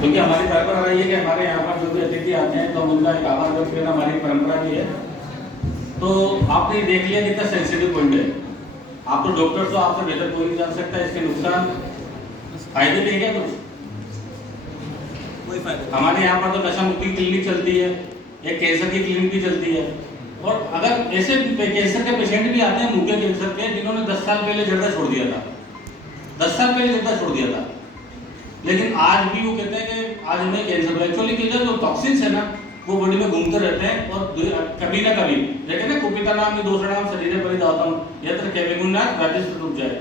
क्योंकि हमारी परंपरा रही है कि हमारे यहाँ पर जो भी अतिथि आते हैं तो हम उनका एक आभार व्यक्त करना हमारी परंपरा भी है। तो आपने देख लिया कितना सेंसिटिव पॉइंट है। आप तो डॉक्टर, तो आपसे बेहतर कोई नहीं जान सकता इसके नुकसान फायदे भी है क्या कुछ? कोई फायदा। हमारे यहाँ पर तो नशा मुक्ति क्लिनिक चलती है, एक कैंसर की क्लिनिक भी चलती है। और अगर ऐसे कैंसर के पेशेंट भी आते हैं, मुख्य कैंसर के, जिन्होंने 10 साल पहले जर्दा छोड़ दिया था, 10 साल पहले जर्दा छोड़ दिया था, लेकिन आज भी वो कहते हैं कि आज हमें कैंसर हुआ। एक्चुअली क्या जो टॉक्सिन्स है ना वो बॉडी में घूमते रहते हैं और कभी ना कभी देखे ना कुपिता नाम दूसरा शरीर परिदातम यत्र केविगुणात् राजस्व रुक जाए।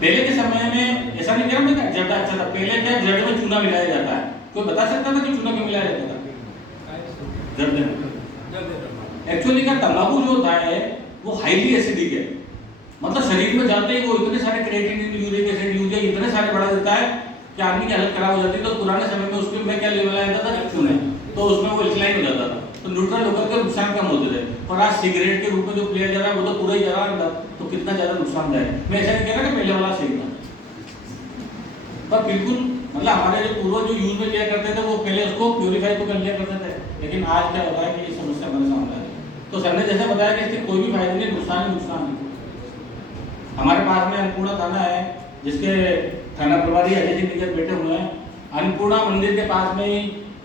पहले के समय में ऐसा नहीं किया मैं जर्दा अच्छा था। पहले क्या जर्दे में चूना मिलाया जाता है, कोई बता सकता था कि चूना क्यों मिलाया जाता था जर्दे में? एक्चुअली क्या तंबाकू जो होता है वो हाईली एसिडिक है, मतलब शरीर में जाते ही वो इतने सारे क्रिएटिनिन, यूरिक एसिड, यूरिया इतने सारे बढ़ा देता है कि आदमी की हालत खराब हो जाती है। तो पुराने समय में उसके में क्या लेवल आया था चूने, तो उसमें वो अल्कलाइन हो जाता था, तो न्यूट्रल होकर के नुकसान कम होते थे। और आज सिगरेट के रूप में जो पिया जा रहा है वो तो पूरा ही जा रहा है, तो कितना ज्यादा नुकसानदायक। मैं ऐसा नहीं कह रहा कि पहले वाला सही था, पर बिल्कुल मतलब हमारे जो पूर्वज जो यूज में किया करते थे वो पहले उसको प्यूरिफाई तो कर लिया करते थे। लेकिन आज क्या होता है कि ये समस्या हमारे सामने आ रही है। तो सर ने जैसे बताया कि इसके कोई भी फायदे नहीं, नुकसान ही नुकसान है। हमारे पास में अन्नपूर्णा थाना है जिसके थाना प्रभारी अजय जी निकट बैठे हुए हैं। अन्नपूर्णा मंदिर के पास में ही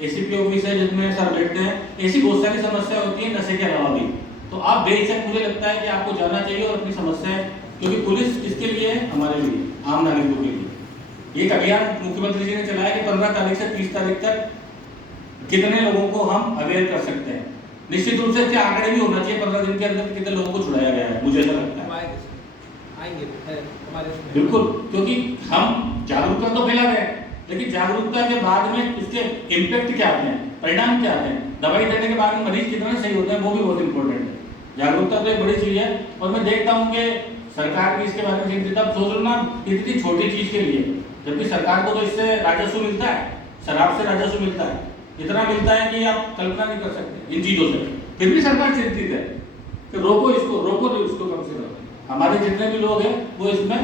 एसीपी ऑफिस है जिसमें सर बैठते हैं। ऐसी बहुत सारी समस्या होती है नशे के अलावा भी, तो आप बेहिचक मुझे लगता है कि आपको जाना चाहिए और अपनी समस्याएं, क्योंकि पुलिस किसके लिए है? हमारे लिए, आम नागरिकों के लिए। एक अभियान मुख्यमंत्री जी ने चलाया कि 15 तारीख से 30 तारीख तक कितने लोगों को हम अवेयर कर सकते हैं। निश्चित रूप से क्या आंकड़े भी होना चाहिए 15 दिन के अंदर कितने लोगों को छुड़ाया गया है, मुझे ऐसा लगता है। बिल्कुल, क्योंकि हम जागरूकता तो फैला रहे हैं, लेकिन जागरूकता के बाद में उसके इम्पैक्ट क्या आते हैं, परिणाम क्या आते हैं, दवाई देने के बाद में मरीज कितना सही होता है, वो भी बहुत इंपॉर्टेंट है। जागरूकता तो एक बड़ी चीज है। और मैं देखता हूँ कि सरकार भी इसके बारे में चिंतित है। सोच लो ना इतनी छोटी चीज के लिए, जबकि सरकार को तो इससे राजस्व मिलता है, शराब से राजस्व मिलता है, इतना मिलता है कि आप कल्पना नहीं कर सकते इन चीजों से। फिर भी सरकार चिंतित है कि रोको इसको, रोको तो इसको कम से कम। हमारे जितने भी लोग हैं वो इसमें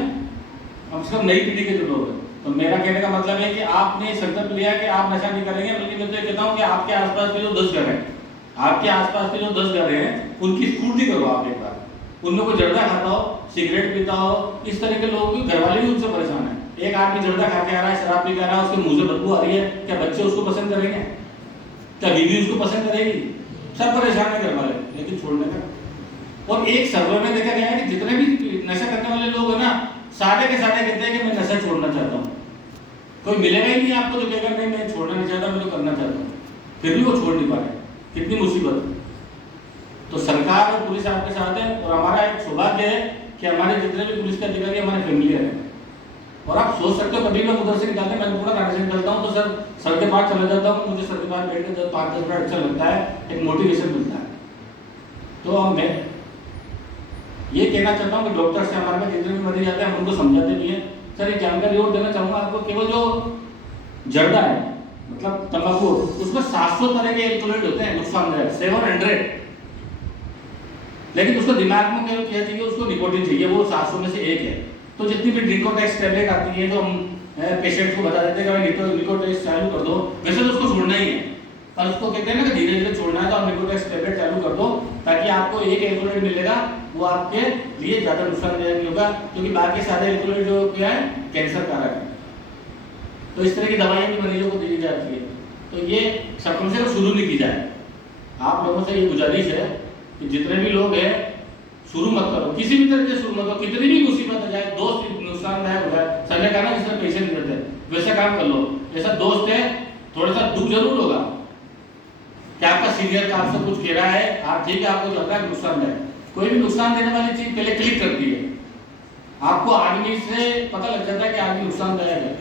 कम से कम नई पीढ़ी के जो लोग हैं। तो मेरा कहने का मतलब है कि आपने संकल्प लिया कि आप नशा नहीं करेंगे, बल्कि मैं तो ये कहता हूँ कि आपके आसपास के जो 10 घर हैं, आपके आसपास के जो 10 घर हैं उनकी स्फूर्ति करो आप एक बार। उनमें कोई जर्दा खाता हो, सिगरेट पीता हो, इस तरह के लोग भी, घर वाले भी उनसे परेशान है। एक आदमी जर्दा खा के आ रहा है, शराब पी के आ रहा है, उसके मुंह से बदबू आ रही है, क्या बच्चे उसको पसंद करेंगे? क्या बीवी उसको पसंद करेगी? सब परेशान है घर वाले, लेकिन छोड़ने का। और एक सर्वे में देखा गया है कि जितने भी नशा करने वाले लोग हैं ना, सारे के सारे कहते हैं कि मैं नशा छोड़ना चाहता हूँ। कोई मिलेगा ही नहीं आपको जो कहेगा नहीं मैं छोड़ना नहीं चाहता, मैं तो करना चाहता हूँ, फिर भी वो छोड़ नहीं पा रहे। कितनी मुसीबत। तो सरकार और पुलिस आपके साथ है, और हमारा एक सौभाग्य है कि हमारे जितने भी पुलिस के अधिकारी हमारे फैमिलियर हैं। और आप सोच सकते हो कभी मैं उधर से निकालते मैं पूरा गाड़ी से निकलता हूँ तो सर के पास चला जाता हूँ, मुझे सर के पास बैठ कर 5-10 मिनट अच्छा लगता है, एक मोटिवेशन मिलता है। तो मैं ये कहना चाहता हूँ कि डॉक्टर से हमारे में जितने भी मरीज जाते हैं हम उनको समझाते भी हैं। सर एक जानकारी और देना चाहूँगा आपको, केवल जो जर्दा है मतलब तंबाकू, उसमें 700 तरह के एल्कोहल होते हैं नुकसानदायक, 700, लेकिन उसको दिमाग में केवल क्या चाहिए, उसको निकोटीन चाहिए, वो 700 में से एक है। तो जितनी भी निकोटेक्स टैबलेट आती है जो हम पेशेंट को बता देते हैं कि निकोटेक्स चालू कर दो, वैसे तो उसको छोड़ना ही है, पर उसको कहते हैं ना कि धीरे धीरे छोड़ना है, तो आप निकोटेक्स टैबलेट चालू कर दो ताकि आपको एक एल्कोहल मिलेगा, वो आपके लिए ज्यादा नुकसानदायक नहीं होगा, क्योंकि बाकी सारे एल्कोहल जो क्या है कैंसर कारक है। तो इस तरह की दवाइयां भी मरीजों को दी जाती है। तो ये सब कम से कम शुरू नहीं की जाए। आप लोगों से ये गुजारिश है कि जितने भी लोग हैं शुरू मत करो, किसी भी तरह से शुरू मत करो, कितनी भी मुसीबत आ जाए, दोस्त नुकसानदायक हो जाए, सर ने कहा ना जिसमें पैसे नहीं देते वैसा काम कर लो। ऐसा दोस्त है थोड़ा सा दुख जरूर होगा कि आपका सीनियर का आपसे कुछ कह रहा है, आप ठीक है आपको लग रहा है नुकसानदायक, कोई भी नुकसान देने वाली चीज पहले क्लिक करती है, आपको आदमी से पता लग जाता है कि आदमी नुकसानदायक है।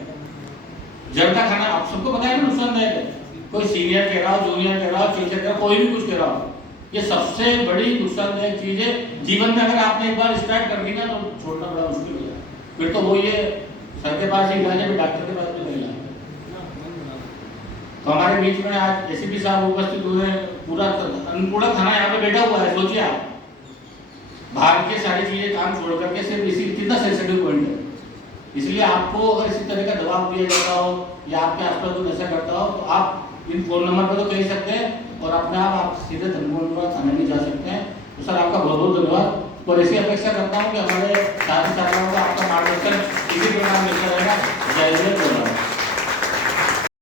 जर्दा खाना आप सबको पता है ना नुकसानदायक है, कोई सीनियर कह रहा हो, जूनियर कह रहा हो, टीचर कह रहा हो, कोई भी कुछ कह रहा हो, ये सबसे बड़ी नुकसानदायक चीज है। जीवन में अगर आपने एक बार स्टार्ट कर दी ना तो छोड़ना बड़ा मुश्किल हो जाए। फिर तो वो ये सर के पास ही इलाज है, डॉक्टर के पास भी नहीं इलाज। तो हमारे बीच में आज एसीपी साहब उपस्थित हुए, पूरा अन्नपूर्णा थाना यहाँ पे बैठा हुआ है। सोचिए आप बाहर की सारी चीजें काम छोड़ करके सिर्फ इसी कितना सेंसिटिव पॉइंट है, इसलिए आपको अगर इसी तरह का दबाव दिया जाता हो या आपके आसपास कोई नशा करता हो तो आप इन फ़ोन नंबर पर तो कह सकते हैं और अपने आप सीधे धर्मपुर थाने में जा सकते हैं। तो सर आपका बहुत बहुत धन्यवाद और ऐसी अपेक्षा करता हूँ कि हमारे साथी छात्राओं का आपका मार्गदर्शन इसी प्रकार मिलता रहेगा। जय हिंद।